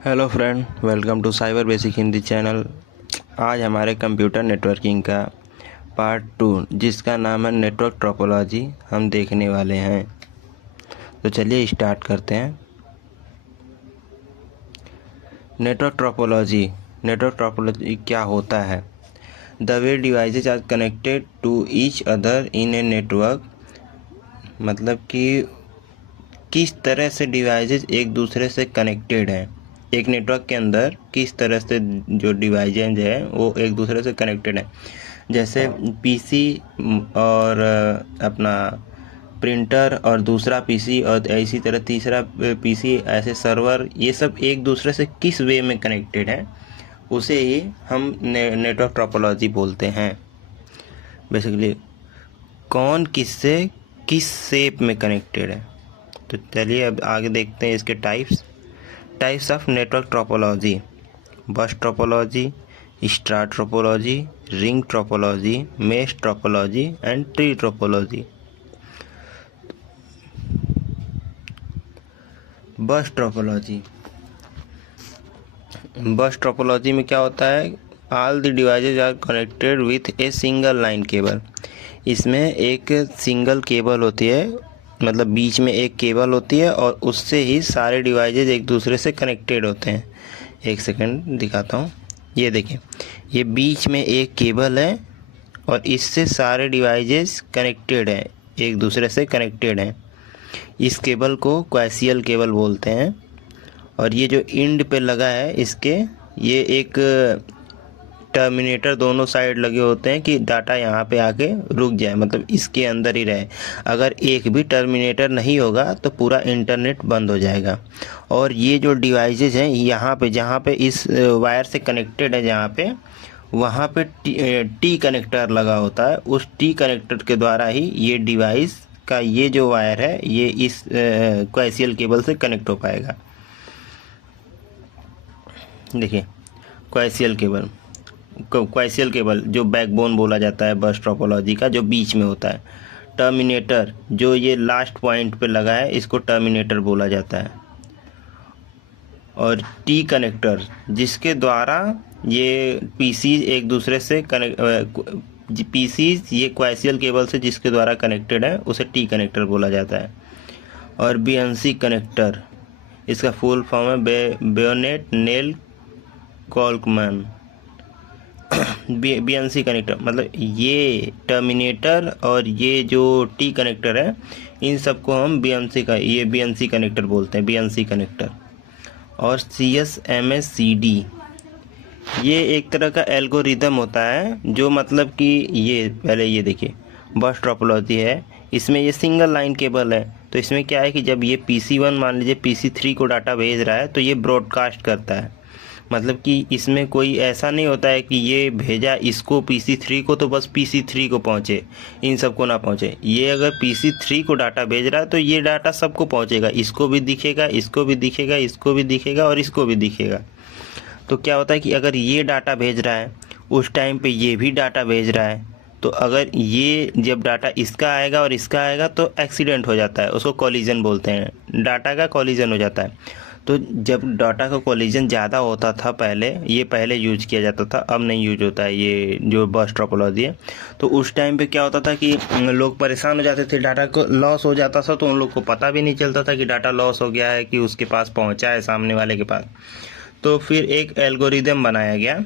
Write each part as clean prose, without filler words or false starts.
Hello friend, welcome to cyber basic Hindi channel. आज हमारे computer networking का पार्ट 2 जिसका नाम है नेटवर्क टोपोलॉजी हम देखने वाले हैं। तो चलिए स्टार्ट करते हैं। नेटवर्क टोपोलॉजी क्या होता है? The way devices are connected to each other in a network, मतलब कि किस तरह से डिवाइसेज एक दूसरे से कनेक्टेड हैं। एक नेटवर्क के अंदर किस तरह से जो डिवाइसेज हैं वो एक दूसरे से कनेक्टेड हैं। जैसे पीसी और अपना प्रिंटर और दूसरा पीसी और इसी तरह तीसरा पीसी, ऐसे सर्वर, ये सब एक दूसरे से किस वे में कनेक्टेड हैं उसे ही हम नेटवर्क टोपोलॉजी बोलते हैं। बेसिकली कौन किससे किस शेप में कनेक्टेड है। तो चलिए अब आगे देखते हैं इसके types of network topology: bus topology, star topology, ring topology, mesh topology and tree topology. Bus topology में क्या होता है? All the devices are connected with a single line cable. इसमें एक सिंगल केबल होती है, मतलब बीच में एक केबल होती है और उससे ही सारे डिवाइसेज एक दूसरे से कनेक्टेड होते हैं। एक सेकंड दिखाता हूँ। ये देखिए, ये बीच में एक केबल है और इससे सारे डिवाइसेज कनेक्टेड हैं, एक दूसरे से कनेक्टेड हैं। इस केबल को कोएक्सियल केबल बोलते हैं। और ये जो एंड पे लगा है इसके, ये एक टर्मिनेटर दोनों साइड लगे होते हैं कि डाटा यहाँ पे आके रुक जाए, मतलब इसके अंदर ही रहे। अगर एक भी टर्मिनेटर नहीं होगा तो पूरा इंटरनेट बंद हो जाएगा। और ये जो डिवाइसेज हैं यहाँ पे, जहाँ पे इस वायर से कनेक्टेड है, जहाँ पे वहाँ पे टी कनेक्टर लगा होता है। उस टी कनेक्टर के द्वारा ही ये डिवाइस का ये जो वायर है ये इस कोएक्सियल केबल से कनेक्ट हो पाएगा। देखिए, कोएक्सियल केबल जो बैकबोन बोला जाता है बस टोपोलॉजी का, जो बीच में होता है। टर्मिनेटर जो ये लास्ट पॉइंट पे लगा है, इसको टर्मिनेटर बोला जाता है। और टी कनेक्टर जिसके द्वारा ये पीसी एक दूसरे से पीसी ये कोएक्सियल केबल से जिसके द्वारा कनेक्टेड है उसे टी कनेक्टर बोला जाता है। और बीएनसी कनेक्टर, इसका फुल फॉर्म है बेयोनेट नेल कॉल्कमैन। बीएनसी कनेक्टर मतलब ये टर्मिनेटर और ये जो टी कनेक्टर है, इन सबको हम बीएनसी कनेक्टर बोलते हैं, बीएनसी कनेक्टर। और CSMACD, ये एक तरह का एल्गोरिदम होता है, जो मतलब कि ये पहले ये देखिए, बस टोपोलॉजी है, इसमें ये सिंगल लाइन केबल है। तो इसमें क्या है कि जब ये PC1 मान लीजिए PC3 को डाटा भेज रहा है तो ये ब्रॉडकास्ट करता है। मतलब कि इसमें कोई ऐसा नहीं होता है कि ये भेजा इसको PC3 को तो बस PC3 को पहुँचे, इन सबको ना पहुँचे। ये अगर PC3 को डाटा भेज रहा है तो ये डाटा सबको पहुँचेगा, इसको भी दिखेगा, इसको भी दिखेगा, इसको भी दिखेगा और इसको भी दिखेगा। तो क्या होता है कि अगर ये डाटा भेज रहा है उस टाइम पे ये भी डाटा भेज रहा है, तो अगर ये जब डाटा इसका आएगा और इसका आएगा तो एक्सीडेंट हो जाता है, उसको कॉलिजन बोलते हैं, डाटा का कॉलिजन हो जाता है। तो जब डाटा का कॉलिजन ज़्यादा होता था पहले यूज किया जाता था, अब नहीं यूज होता है ये जो बस टोपोलॉजी है। तो उस टाइम पे क्या होता था कि लोग परेशान हो जाते थे, डाटा को लॉस हो जाता था, तो उन लोग को पता भी नहीं चलता था कि डाटा लॉस हो गया है, कि उसके पास पहुंचा है सामने वाले के पास। तो फिर एक एल्गोरिदम बनाया गया,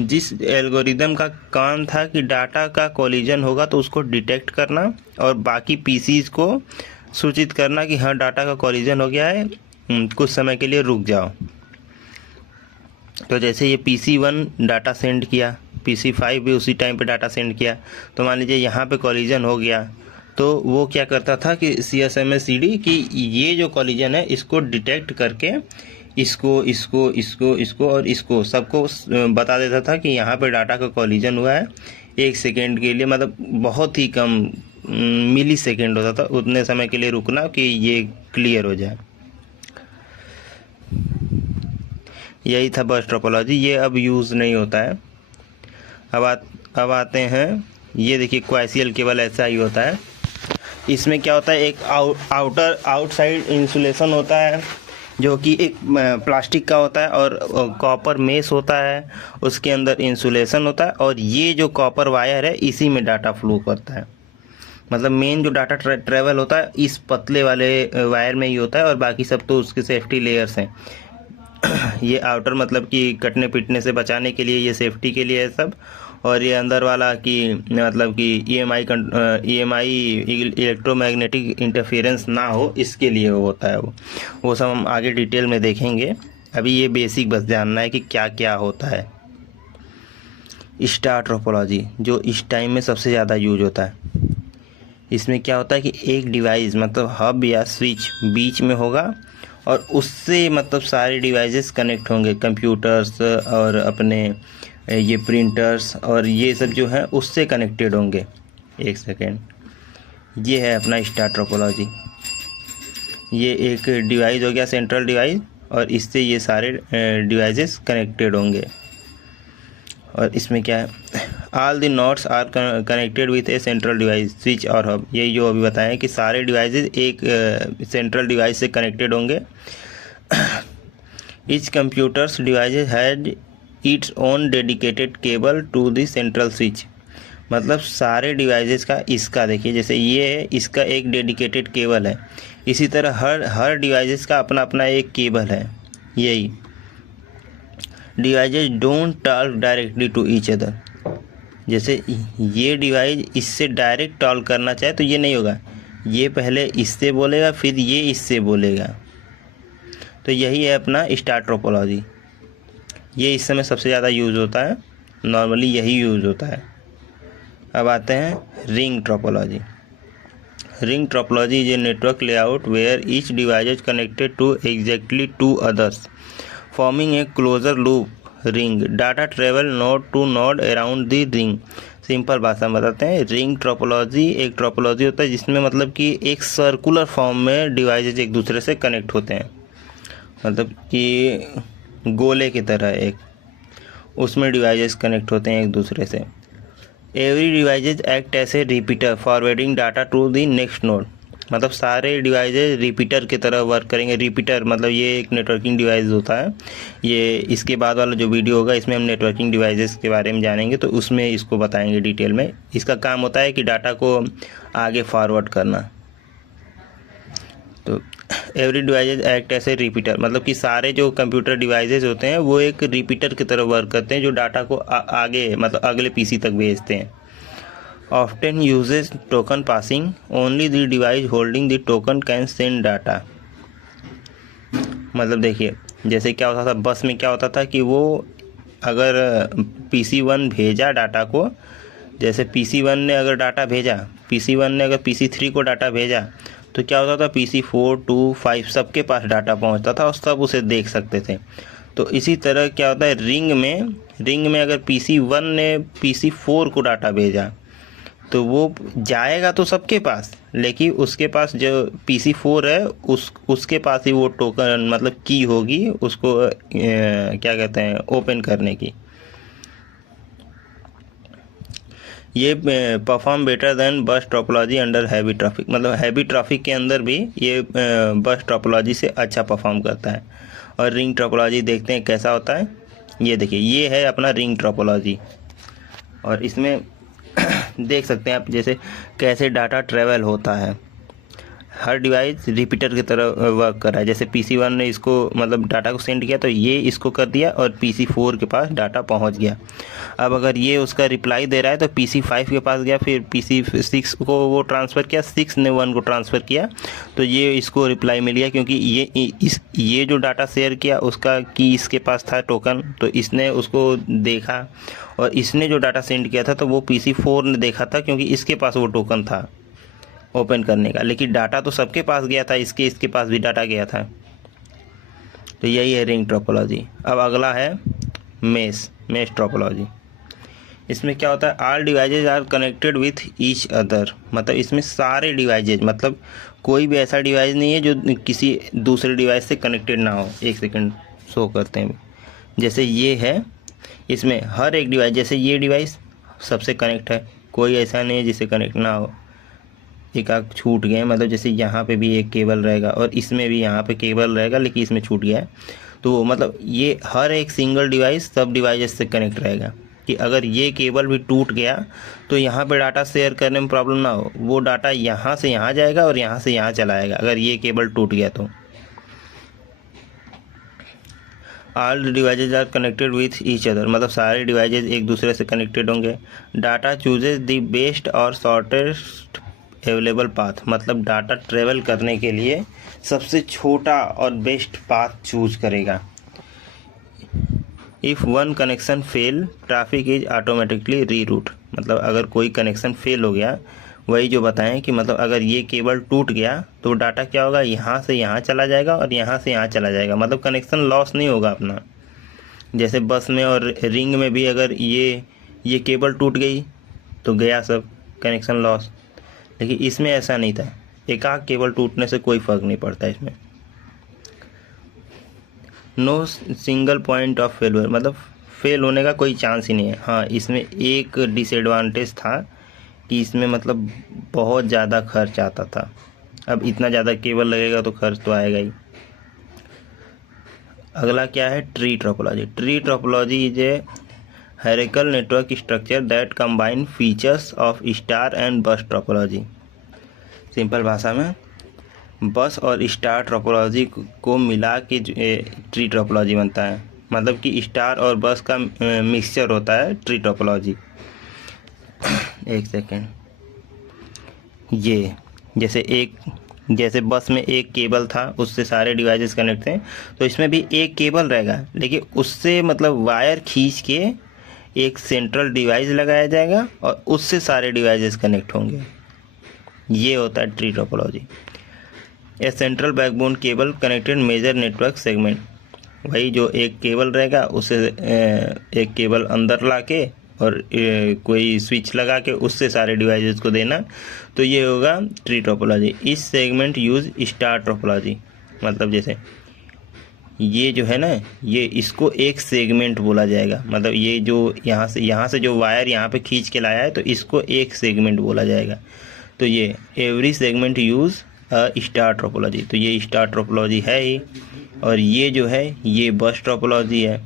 जिस एल्गोरिदम का काम था कि डाटा का कॉलिजन होगा तो उसको डिटेक्ट करना और बाकी पीसीज को सूचित करना कि हाँ डाटा का कॉलिजन हो गया है, कुछ समय के लिए रुक जाओ। तो जैसे ये PC1 डाटा सेंड किया, PC5 भी उसी टाइम पे डाटा सेंड किया, तो मान लीजिए यहाँ पे कॉलिजन हो गया, तो वो क्या करता था कि CSMACD कि ये जो कॉलिजन है इसको डिटेक्ट करके इसको इसको इसको इसको और इसको सबको बता देता था कि यहाँ पे डाटा का कॉलिजन हुआ है। 1 सेकेंड के लिए, मतलब बहुत ही कम मिली सेकेंड होता था, उतने समय के लिए रुकना कि ये क्लियर हो जाए। यही था बस टोपोलॉजी, ये अब यूज़ नहीं होता है। अब आते हैं, ये देखिए कोएक्सियल केबल ऐसा ही होता है। इसमें क्या होता है, एक आउटसाइड इंसुलेशन होता है जो कि एक प्लास्टिक का होता है और कॉपर मेश होता है, उसके अंदर इंसुलेशन होता है और ये जो कॉपर वायर है इसी में डाटा फ्लो करता है। मतलब मेन जो डाटा ट्रेवल होता है इस पतले वाले वायर में ही होता है और बाकी सब तो उसके सेफ्टी लेयर्स हैं। ये आउटर मतलब कि कटने पिटने से बचाने के लिए, ये सेफ्टी के लिए है सब। और ये अंदर वाला कि मतलब कि EMI इलेक्ट्रोमैग्नेटिक इंटरफेरेंस ना हो, इसके लिए वो होता है। वो सब हम आगे डिटेल में देखेंगे। अभी ये बेसिक बस जानना है कि क्या क्या होता है। स्टार टोपोलॉजी जो इस टाइम में सबसे ज़्यादा यूज होता है, इसमें क्या होता है कि एक डिवाइस मतलब हब या स्विच बीच में होगा और उससे मतलब सारे डिवाइसेस कनेक्ट होंगे, कंप्यूटर्स और अपने ये प्रिंटर्स और ये सब जो है उससे कनेक्टेड होंगे। एक सेकेंड, ये है अपना स्टार टोपोलॉजी। ये एक डिवाइस हो गया, सेंट्रल डिवाइस, और इससे ये सारे डिवाइसेस कनेक्टेड होंगे। और इसमें क्या है, all the nodes are connected with a central device switch और हब। यही जो अभी बताएं कि सारे डिवाइसेस एक सेंट्रल डिवाइस से कनेक्टेड होंगे। Each computers devices had its own dedicated cable to the central switch. मतलब सारे डिवाइसेस का, इसका देखिए जैसे ये है, इसका एक डेडिकेटेड केबल है। इसी तरह हर डिवाइसेस का अपना अपना एक केबल है। यही devices don't talk directly to each other. जैसे ये डिवाइस इससे डायरेक्ट टॉक करना चाहे तो ये नहीं होगा, ये पहले इससे बोलेगा फिर ये इससे बोलेगा। तो यही है अपना स्टार टोपोलॉजी। ये इस समय सबसे ज़्यादा यूज़ होता है, नॉर्मली यही यूज़ होता है। अब आते हैं ring topology. Ring topology is a network layout where each device is connected to exactly two others forming a closed loop ring. Data travel node to node around the ring. Simple भाषा में बताते हैं, ring topology एक topology होता है जिसमें मतलब कि एक सर्कुलर फॉर्म में डिवाइसेज एक दूसरे से कनेक्ट होते हैं, मतलब कि गोले की तरह एक, उसमें डिवाइसेस कनेक्ट होते हैं एक दूसरे से। Every devices act as a repeater forwarding data to the next node. मतलब सारे डिवाइसेस रिपीटर की तरह वर्क करेंगे। रिपीटर मतलब ये एक नेटवर्किंग डिवाइस होता है। ये इसके बाद वाला जो वीडियो होगा इसमें हम नेटवर्किंग डिवाइसेस के बारे में जानेंगे, तो उसमें इसको बताएंगे डिटेल में। इसका काम होता है कि डाटा को आगे फॉरवर्ड करना। तो every devices act as a repeater, मतलब कि सारे जो कंप्यूटर डिवाइसेज होते हैं वो एक रिपीटर की तरह वर्क करते हैं जो डाटा को आगे मतलब अगले पीसी तक भेजते हैं। Often uses token passing, only the device holding the token can send data. मतलब देखिए जैसे क्या होता था बस में, क्या होता था कि वो अगर PC1 भेजा डाटा को, जैसे PC1 ने अगर डाटा भेजा, PC1 ने अगर PC3 को डाटा भेजा, तो क्या होता था PC4, 2, 5 सबके पास डाटा पहुंचता था और सब उसे देख सकते थे। तो इसी तरह क्या होता है रिंग में अगर PC1 ने PC4 को डाटा भेजा तो वो जाएगा तो सबके पास, लेकिन उसके पास जो PC4 है उसके पास ही वो टोकन मतलब की होगी उसको क्या कहते हैं ओपन करने की। ये परफॉर्म बेटर देन बस टोपोलॉजी अंडर हैवी ट्रैफिक। मतलब हैवी ट्रैफिक के अंदर भी ये बस टोपोलॉजी से अच्छा परफॉर्म करता है। और रिंग टोपोलॉजी देखते हैं कैसा होता है। ये देखिए ये है अपना रिंग टोपोलॉजी, और इसमें देख सकते हैं आप जैसे कैसे डाटा ट्रेवल होता है। हर डिवाइस रिपीटर की तरह वर्क कर रहा है। जैसे PC1 ने इसको मतलब डाटा को सेंड किया तो ये इसको कर दिया और PC4 के पास डाटा पहुंच गया। अब अगर ये उसका रिप्लाई दे रहा है तो PC5 के पास गया, फिर PC6 को वो ट्रांसफ़र किया, 6 ने 1 को ट्रांसफ़र किया, तो ये इसको रिप्लाई मिल गया क्योंकि ये जो डाटा शेयर किया उसका की इसके पास था टोकन, तो इसने उसको देखा, और इसने जो डाटा सेंड किया था तो वो PC4 ने देखा था क्योंकि इसके पास वो टोकन था ओपन करने का। लेकिन डाटा तो सबके पास गया था, इसके पास भी डाटा गया था। तो यही है रिंग टोपोलॉजी। अब अगला है मेश टोपोलॉजी। इसमें क्या होता है, all devices are connected with each other. मतलब इसमें सारे डिवाइसेज, मतलब कोई भी ऐसा डिवाइस नहीं है जो किसी दूसरे डिवाइस से कनेक्टेड ना हो। एक सेकंड शो करते हैं। जैसे ये है, इसमें हर एक डिवाइस, जैसे ये डिवाइस सबसे कनेक्ट है, कोई ऐसा नहीं है जिससे कनेक्ट ना हो। एक आध छूट गए, मतलब जैसे यहाँ पे भी एक केबल रहेगा और इसमें भी यहाँ पे केबल रहेगा लेकिन इसमें छूट गया है, तो मतलब ये हर एक सिंगल डिवाइस सब डिवाइसेस से कनेक्ट रहेगा कि अगर ये केबल भी टूट गया तो यहाँ पे डाटा शेयर करने में प्रॉब्लम ना हो, वो डाटा यहाँ से यहाँ जाएगा और यहाँ से यहाँ चला आएगा अगर ये केबल टूट गया तो। All devices are connected with each other, मतलब सारे डिवाइसेज एक दूसरे से कनेक्टेड होंगे। डाटा चूजेज द बेस्ट और शॉर्टेस्ट अवेलेबल पाथ, मतलब डाटा ट्रेवल करने के लिए सबसे छोटा और बेस्ट पाथ चूज करेगा। If one connection fail traffic is automatically reroute, मतलब अगर कोई कनेक्शन फेल हो गया, वही जो बताएं कि मतलब अगर ये केबल टूट गया तो डाटा क्या होगा, यहाँ से यहाँ चला जाएगा और यहाँ से यहाँ चला जाएगा, मतलब कनेक्शन लॉस नहीं होगा अपना। जैसे बस में और रिंग में भी अगर ये केबल टूट गई तो गया सब, कनेक्शन लॉस। लेकिन इसमें ऐसा नहीं था, एक आध केबल टूटने से कोई फ़र्क नहीं पड़ता इसमें। No single point of failure, मतलब फेल होने का कोई चांस ही नहीं है। हाँ, इसमें एक डिसएडवांटेज था कि इसमें मतलब बहुत ज़्यादा खर्च आता था। अब इतना ज़्यादा केबल लगेगा तो खर्च तो आएगा ही। अगला क्या है, tree topology. Tree topology is A hierarchical network structure that combine features of star and बस टोपोलॉजी। सिंपल भाषा में बस और स्टार टोपोलॉजी को मिला के ट्री टोपोलॉजी बनता है, मतलब कि स्टार और बस का मिक्सचर होता है ट्री टोपोलॉजी। एक सेकेंड, ये जैसे बस में एक केबल था उससे सारे डिवाइसेस कनेक्ट थे, तो इसमें भी एक केबल रहेगा लेकिन उससे मतलब वायर खींच के एक सेंट्रल डिवाइस लगाया जाएगा और उससे सारे डिवाइसेस कनेक्ट होंगे। ये होता है tree topology. A central backbone cable connected major network segment, वही जो एक केबल रहेगा उससे एक केबल अंदर लाके और कोई स्विच लगा के उससे सारे डिवाइसेस को देना, तो ये होगा ट्री टोपोलॉजी। इस सेगमेंट यूज स्टार टोपोलॉजी, मतलब जैसे ये जो है ना, ये इसको एक सेगमेंट बोला जाएगा, मतलब ये जो यहाँ से जो वायर यहाँ पे खींच के लाया है तो इसको एक सेगमेंट बोला जाएगा। तो ये every segment use star topology, तो ये स्टार टोपोलॉजी है ही। और ये जो है ये बस टोपोलॉजी है।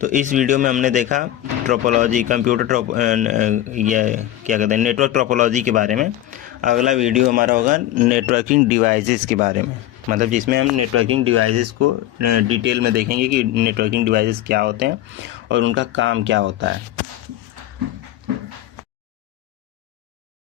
तो इस वीडियो में हमने देखा टोपोलॉजी, कंप्यूटर या क्या कहते हैं, नेटवर्क टोपोलॉजी के बारे में। अगला वीडियो हमारा होगा नेटवर्किंग डिवाइसेस के बारे में, मतलब जिसमें हम नेटवर्किंग डिवाइसेस को डिटेल में देखेंगे कि नेटवर्किंग डिवाइसेस क्या होते हैं और उनका काम क्या होता है।